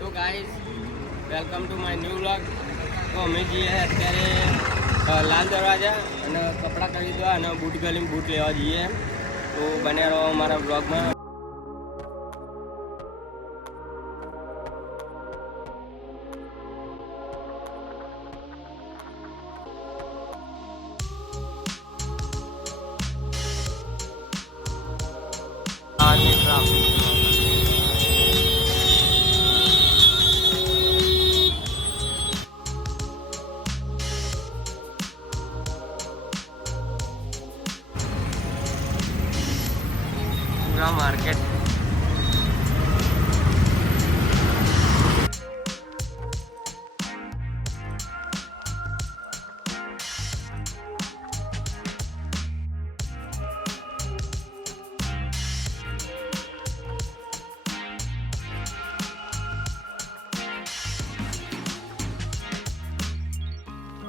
તો guys welcome to my new vlog તો અમે જઈએ અત્યારે લાલ દરવાજા અને કપડાં ખરીદવા અને બૂટ ગલીમ બૂટ લેવા જઈએ. તો બને રહો અમારા બ્લોગમાં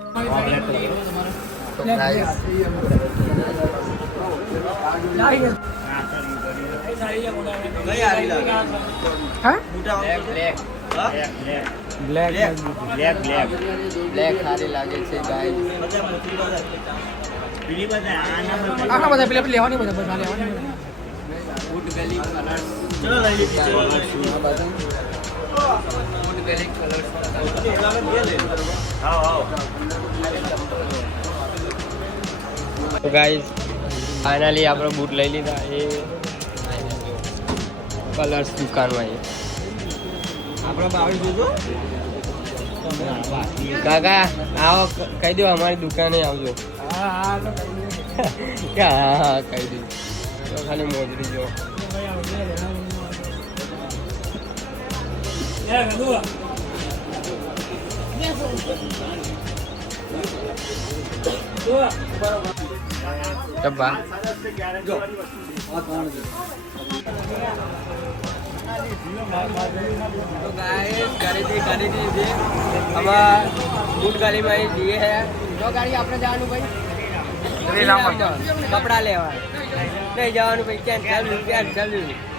black black black black black black સારી લાગે છે ગાઈસ આખા બધા પેલા લેવાની બધા બધા લેવાની બૂટ ગલી કલર્સ ચલો લઈ લીધી ચલો તો ફાઇનલી આપણે બૂટ લઈ લીધા. એ કલર્સ દુકાનમાં એ કાકા આવો કહી દો અમારી દુકાને આવજો. હા હા કહી દઉં. ખાલી મોજરી જો. ડબ્બા તો ગાઈસ ખરીદી ખરીદી છે આમાં બૂટ ગાડી આપણે જવાનું ભાઈ કપડા લેવા નહીં જવાનું ભાઈ ક્યાં ચાલ્યું ક્યાં ચાલ્યું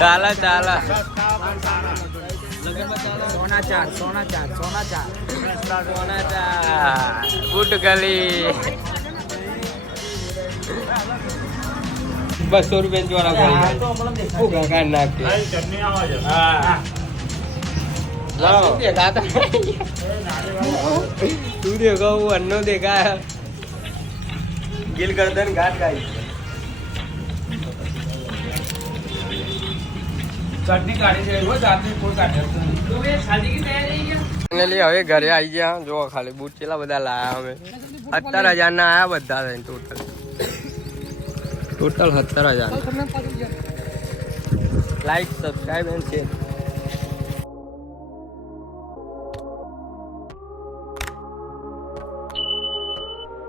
ચાલો ચાલે. સોના ચાર સોના ચાર સોના ચાર સોના ચા બુટ બસો રૂપિયા કાકા નાખે? હા તું દેખો હું અન્નો દેખાય. ગિલ કરદન ઘાટ ગાઈ ચટણી કાઢી છે એવો જાતની કોઈ કાઢે ફાઇનલી હવે ઘરે આવી ગયા જો ખાલી બૂટ કેટલા બધા લાયા અમે. સત્તર હજાર ના આયા બધા થઈને ટોટલ ટોટલ સત્તર હજાર. Like subscribe and share